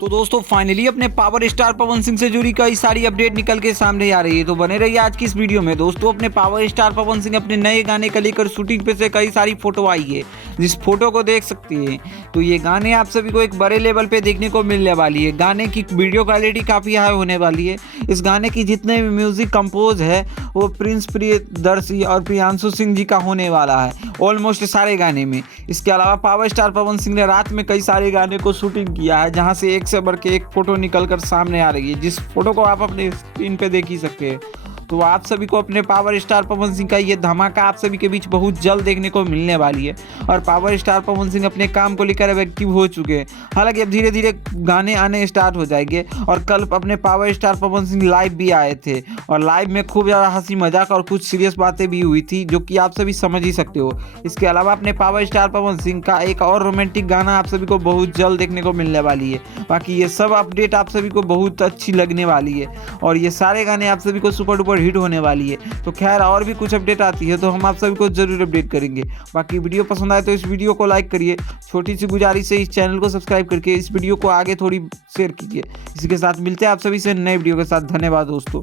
तो दोस्तों फाइनली अपने पावर स्टार पवन सिंह से जुड़ी कई सारी अपडेट निकल के सामने आ रही है। तो बने रहिए आज की इस वीडियो में। दोस्तों अपने पावर स्टार पवन सिंह अपने नए गाने को लेकर शूटिंग पे से कई सारी फोटो आई है, जिस फोटो को देख सकते हैं। तो ये गाने आप सभी को एक बड़े लेवल पे देखने को मिलने वाली है। गाने की वीडियो क्वालिटी काफ़ी हाई होने वाली है। इस गाने की जितने भी म्यूजिक कंपोज है वो प्रिंस प्रियदर्शी और प्रियांशु सिंह जी का होने वाला है ऑलमोस्ट सारे गाने में। इसके अलावा पावर स्टार पवन सिंह ने रात में कई सारे गाने को शूटिंग किया है, जहां से एक से बढ़ के एक फोटो निकलकर सामने आ रही है, जिस फोटो को आप अपने स्क्रीन पे देख ही सकते हैं। तो आप सभी को अपने पावर स्टार पवन सिंह का ये धमाका आप सभी के बीच बहुत जल्द देखने को मिलने वाली है। और पावर स्टार पवन सिंह अपने काम को लेकर अब एक्टिव हो चुके हैं। हालांकि अब धीरे धीरे गाने आने स्टार्ट हो जाएंगे। और कल अपने power star Pawan Singh live भी आए थे और लाइव में खूब ज़्यादा हंसी मजाक और कुछ सीरियस बातें भी हुई थी, जो कि आप सभी समझ ही सकते हो। इसके अलावा अपने पावर स्टार पवन सिंह का एक और रोमांटिक गाना आप सभी को बहुत जल्द देखने को मिलने वाली है। बाकी ये सब अपडेट आप सभी को बहुत अच्छी लगने वाली है और ये सारे गाने आप सभी को सुपर डुपर हिट होने वाली है। तो खैर और भी कुछ अपडेट आती है तो हम आप सभी को जरूर अपडेट करेंगे। बाकी वीडियो पसंद आए तो इस वीडियो को लाइक करिए। छोटी सी गुजारिश है, इस चैनल को सब्सक्राइब करके इस वीडियो को आगे थोड़ी शेयर कीजिए। इसी के साथ मिलते हैं आप सभी से नए वीडियो के साथ। धन्यवाद दोस्तों।